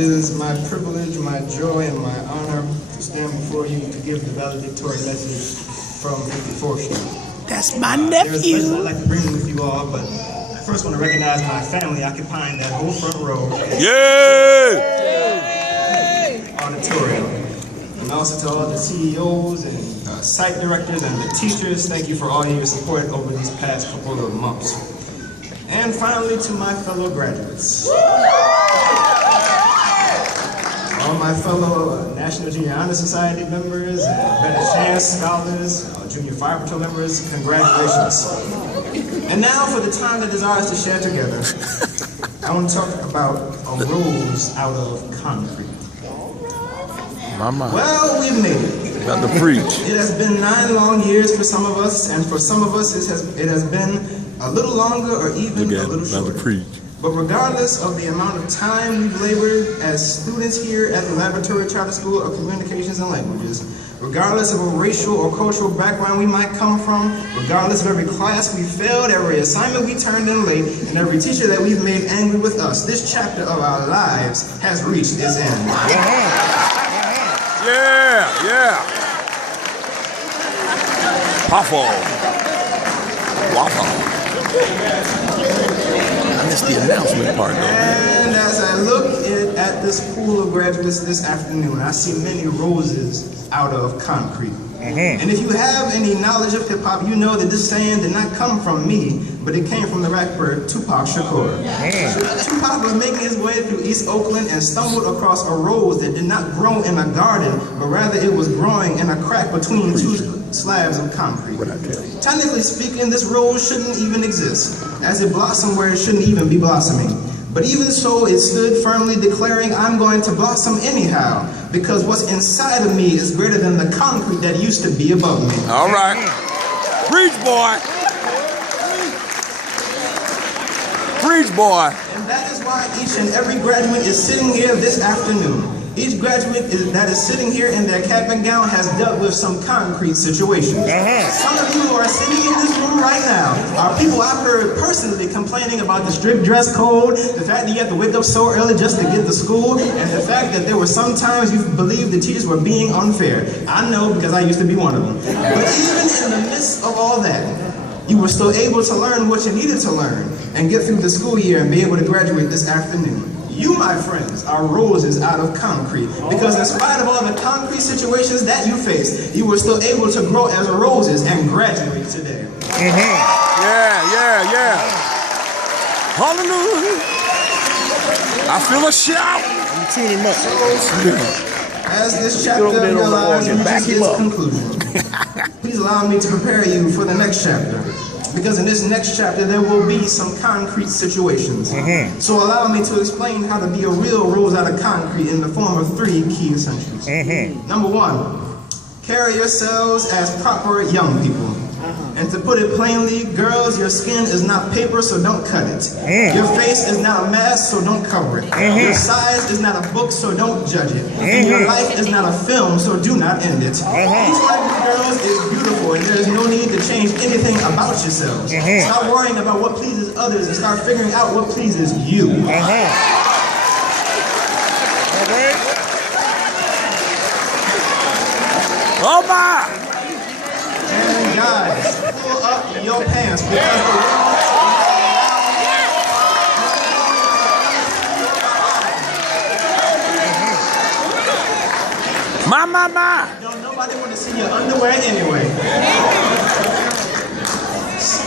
is my privilege, my joy, and my honor to stand before you to give the valedictory message from 54th Street. That's my nephew. There's a I'd like to bring with you all, but I first want to recognize my family occupying that whole front row. Yay! Auditorium. And also to all the CEOs and site directors and the teachers, thank you for all your support over these past couple of months. And finally, to my fellow graduates. All my fellow National Junior Honor Society members and Better Chance scholars, Junior Fire Patrol members, congratulations. And now for the time that desires to share together, I want to talk about a rose out of concrete. Mama. Well, we've made it. Got to preach. It has been 9 long years for some of us, and for some of us it has been a little longer or even a little shorter. But regardless of the amount of time we've labored as students here at the Laboratory Charter School of Communications and Languages, regardless of a racial or cultural background we might come from, regardless of every class we failed, every assignment we turned in late, and every teacher that we've made angry with us, this chapter of our lives has reached its end. Yeah. Waffle. I missed the announcement part though. And as I look at this pool of graduates this afternoon, I see many roses out of concrete. And if you have any knowledge of hip-hop, you know that this saying did not come from me, but it came from the rapper Tupac Shakur. Tupac was making his way through East Oakland and stumbled across a rose that did not grow in a garden, but rather it was growing in a crack between 2 slabs of concrete. Technically speaking, this rose shouldn't even exist, as it blossomed where it shouldn't even be blossoming. But even so, it stood firmly declaring, I'm going to blossom anyhow, because what's inside of me is greater than the concrete that used to be above me. All right. Preach, boy. Preach, boy. And that is why each and every graduate is sitting here this afternoon. Each graduate that is sitting here in their cap and gown has dealt with some concrete situations. Some of you who are sitting in this room right now are people I've heard personally complaining about the strict dress code, the fact that you have to wake up so early just to get to school, and the fact that there were some times you believed the teachers were being unfair. I know because I used to be one of them. But even in the midst of all that, you were still able to learn what you needed to learn and get through the school year and be able to graduate this afternoon. You, my friends, are roses out of concrete, because in spite of all the concrete situations that you faced, you were still able to grow as roses and graduate today. Yeah. Hallelujah. I feel a shout. I'm tuning up. As this chapter of your lives reaches its conclusion, please allow me to prepare you for the next chapter. Because in this next chapter, there will be some concrete situations. So allow me to explain how to be a real rose out of concrete in the form of 3 key essentials. Number 1, carry yourselves as proper young people. And to put it plainly, girls, your skin is not paper, so don't cut it. Your face is not a mask, so don't cover it. Your size is not a book, so don't judge it. And your life is not a film, so do not end it. Each one of you girls is beautiful, and there is no need to change anything about yourselves. Stop worrying about what pleases others and start figuring out what pleases you. Oh my! And guys, pull up your pants because the world My. Don't nobody want to see your underwear anyway.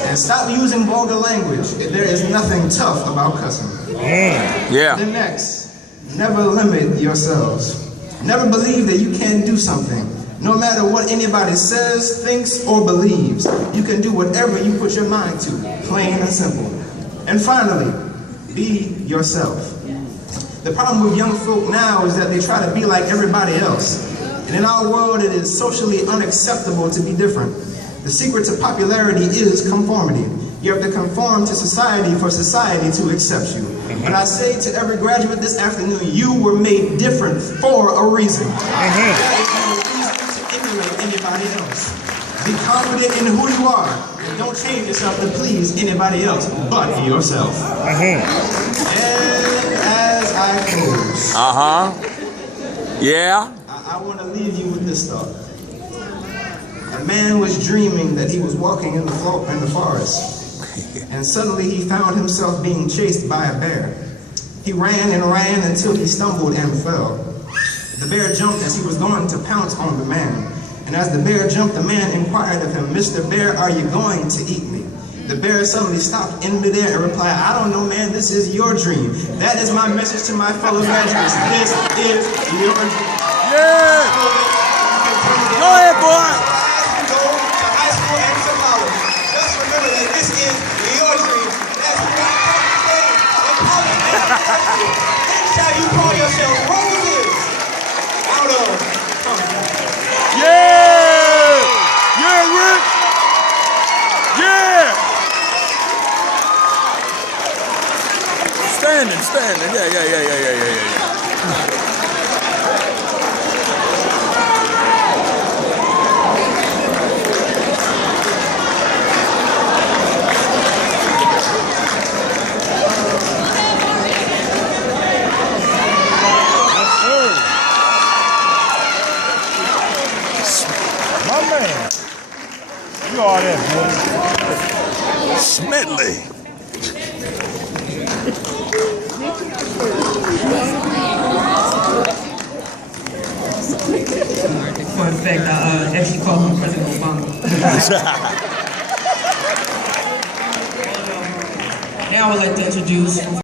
And stop using vulgar language. There is nothing tough about cussing. The next, never limit yourselves. Never believe that you can't do something. No matter what anybody says, thinks, or believes, you can do whatever you put your mind to, plain and simple. And finally, be yourself. The problem with young folk now is that they try to be like everybody else. And in our world, it is socially unacceptable to be different. The secret to popularity is conformity. You have to conform to society for society to accept you. But I say to every graduate this afternoon, you were made different for a reason. Anybody else. Be confident in who you are, and don't change yourself to please anybody else but yourself. And as I eye closed. Yeah. I want to leave you with this thought. A man was dreaming that he was walking in the forest, and suddenly he found himself being chased by a bear. He ran and ran until he stumbled and fell. The bear jumped as he was going to pounce on the man. And as the bear jumped, the man inquired of him, "Mr. Bear, are you going to eat me?" The bear suddenly stopped in midair and replied, "I don't know, man, this is your dream." That is my message to my fellow graduates. This is your dream. Yeah! Go ahead, boy! Go to high school and to college. Just remember that this is your dream. As you graduate in college and university, then shall you call yourself roses out of Yeah! Yeah, Rick! Yeah! Standing. Yeah. My man. You all that, boy. Smedley. For the fact I actually called him President Obama. Now I would like to introduce